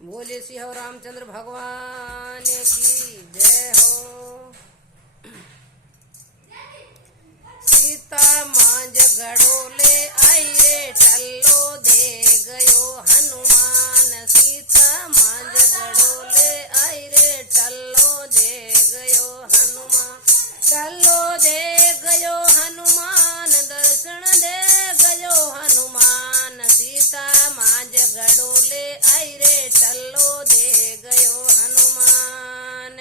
बोले सिंह रामचंद्र भगवान की जय हो। सीता मांझ गड़ोले आई रे टल्लो दे गयो हनुमान। सीता मांझ गड़ोले आई रे टल्लो दे गयो हनुमान। टल्लो दे गयो हनुमान दर्शन दे गयो हनुमान। सीता मांझ गड़ोले आई रे टल्लो दे गयो हनुमान।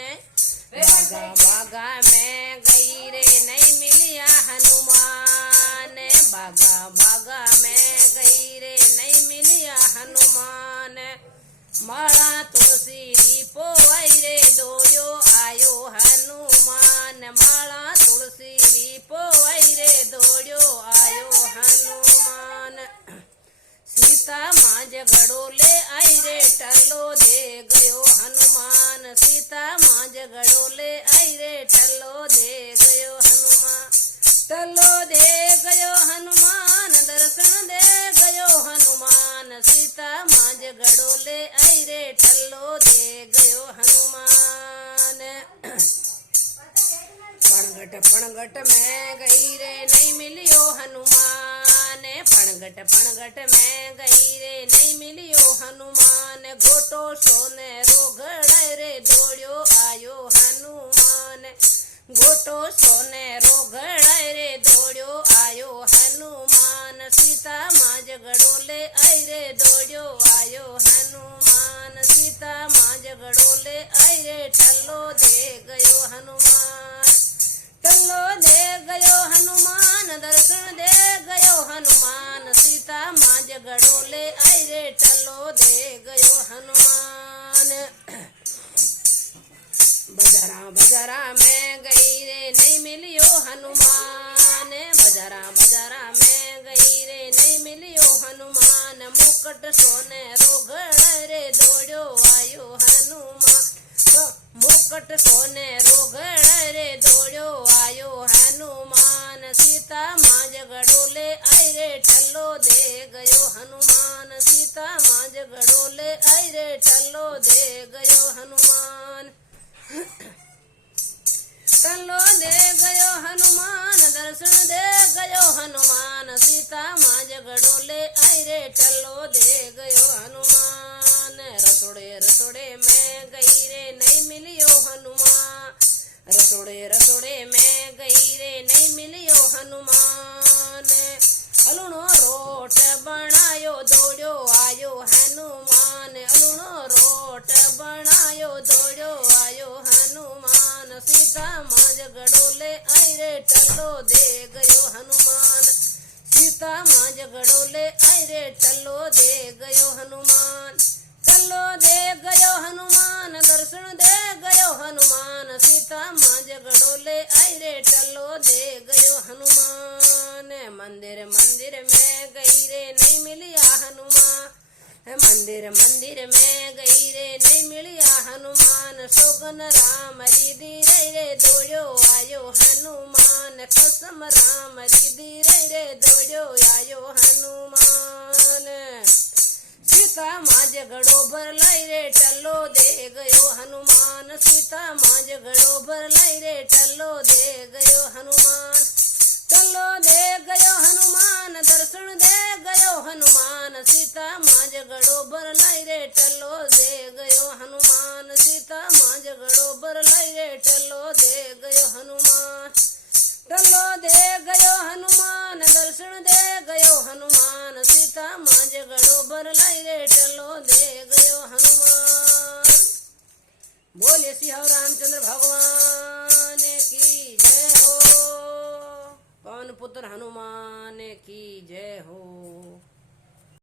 बागा बागा में गई रे नहीं मिलिया हनुमान। बागा बागा में गई रे नहीं मिलिया हनुमान। माला तुलसी पोवाई रे दोयो आयो हनुमान। माला तुलसी पोवाई रे दोयो आयो हनुमान। सीता मांझ गड़ोले आई रे टल्लो दे गयो हनुमान। सीता मांझ गड़ोले आई रे टल्लो दे गयो हनुमान। टल्लो दे गयो हनुमान दर्शन दे गयो हनुमान। सीता मांझ गड़ोले आई रे टल्लो दे गयो हनुमान। पणगट में गई रे नहीं मिलियो हनुमान। पणगट में गई रे नहीं मिलियो हनुमान। गोटो सोने रोगड़ रे दौड़ो आयो हनुमान। गोटो सोने रोगड़ रे दौड़ो आयो हनुमान। सीता मांझ गड़ोले आई रे दौड़ो आयो हनुमान। सीता मांझ गड़ोले आई रे टल्लो दे गयो हनुमान। टल्लो दे गयो हनुमान दर्शन दे गयो हनुमान। सीता मांझ गड़ोले आई रे टल्लो दे गयो हनुमान। बजारा में गई रे नहीं मिलियो हनुमान। बजारा में गई रे नहीं मिलियो हनुमान। मुकुट सोने रोगड़ रे दौड़ो आयो हनुमान। मुकुट सोने रोगड़ रे दौड़ो आयो हनुमान। सीता मांझ गड़ोले आई रे टल्लो दे गयो हनुमान। सीता मांझ गड़ोले आई रे टल्लो दे गयो हनुमान। टल्लो दे गयो हनुमान दर्शन दे गयो हनुमान। सीता मांझ गड़ोले आई रे टल्लो दे गयो हनुमान। रसोड़े में गई रे नहीं मिलियो हनुमान। रसोड़े में गई रे नहीं मिलियो हनुमान। अलूणो रोट बनायो दौड़ो आयो हनुमान। अलूणो रोट बनायो दौड़ो आयो हनुमान। सीता मांझ गड़ोले आई रे टल्लो दे गयो हनुमान। सीता मांझ गड़ोले आई रे टल्लो दे गयो हनुमान। टल्लो दे गयो हनुमान दर्शन दे गयो हनुमान। सीता मांझ गड़ोले आई रे टल्लो दे गयो हनुमान। मंदिर में गई रे नहीं मिलिया हनुमान। मंदिर में गई रे नहीं मिलिया हनुमान। सोगन राम रिदी रे दौड़ो आयो हनुमान। कसम राम रिदी रे दौड़ो आयो हनुमान। सीता मांझ गड़ो भर लाई रे टल्लो दे गयो हनुमान। सीता मांझ गड़ो भर लाई रे टल्लो दे गयो हनुमान। टल्लो दे गयो हनुमान दर्शन दे गयो हनुमान। सीता मांझ गड़ो भर लाई रे टल्लो दे गयो हनुमान। सीता मांझ गड़ो भर लाई रे टल्लो दे गयो हनुमान। टल्लो दे गयो हनुमान दर्शन दे गयो हनुमान। सीता मांझ गड़ो भर लाई रे टल्लो दे गयो हनुमान। बोले सिंह रामचंद्र भगवान की जय हो। पवन पुत्र हनुमान की जय हो।